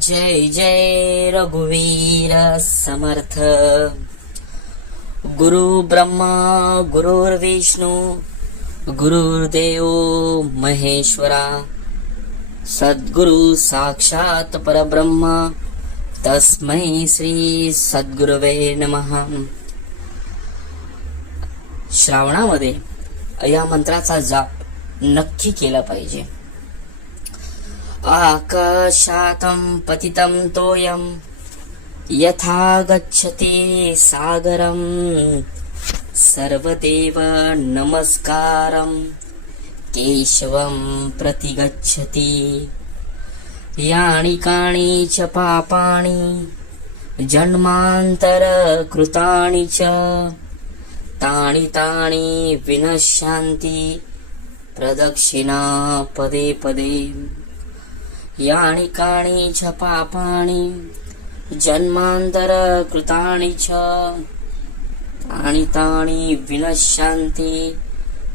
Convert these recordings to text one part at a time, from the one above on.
जय जय रघुवीर समर्थ. गुरु ब्रह्मा गुरुर्विष्णू गुरुर्देव महेश्वरा. सद्गुरु साक्षात परब्रह्मा तस्मै श्री सद्गुरवे नमः. श्रावणामध्ये या मंत्राचा जाप नक्की केला पाहिजे. आकाशातं पतितं तोयं यथा गच्छति सागरं सर्वदेव नमस्कारं केशवं प्रति गच्छति. यानि कानि च पापानि जन्मांतर कृतानि च तानि तानि विनश्यन्ति प्रदक्षिणा पदे पदे. यानि कानि च पापानि जन्मांतर कृतानि च तानि तानि विनश्यन्ति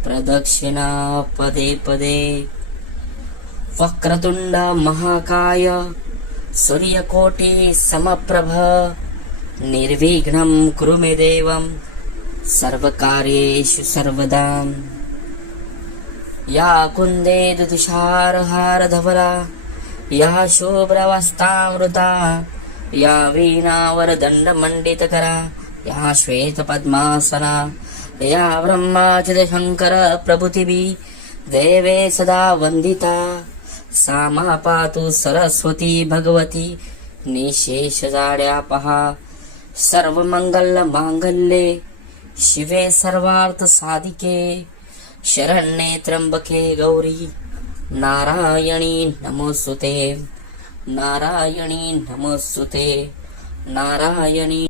प्रदक्षिणा पदे पदे. वक्रतुंड महाकाय सूर्यकोटि समप्रभ निर्विघ्नं कुरु मे देवं सर्वकार्येषु सर्वदा. या कुन्देन्दु तुषारहार धवला या शुभ्रवस्त्रामृता या वीणावरदण्डमण्डितकरा या श्वेतपद्मासना या ब्रह्माच्युतशङ्कर प्रभृतिभिः देवे सदा वन्दिता. सा मा पातु सरस्वती भगवती निःशेषजाड्यापहा. सर्वमङ्गलमाङ्गल्ये शिवे सर्वार्थसाधिके शरण्ये त्र्यंबके गौरी नारायणी नमोस्तुते. नारायणी नमोस्तुते. नारायणी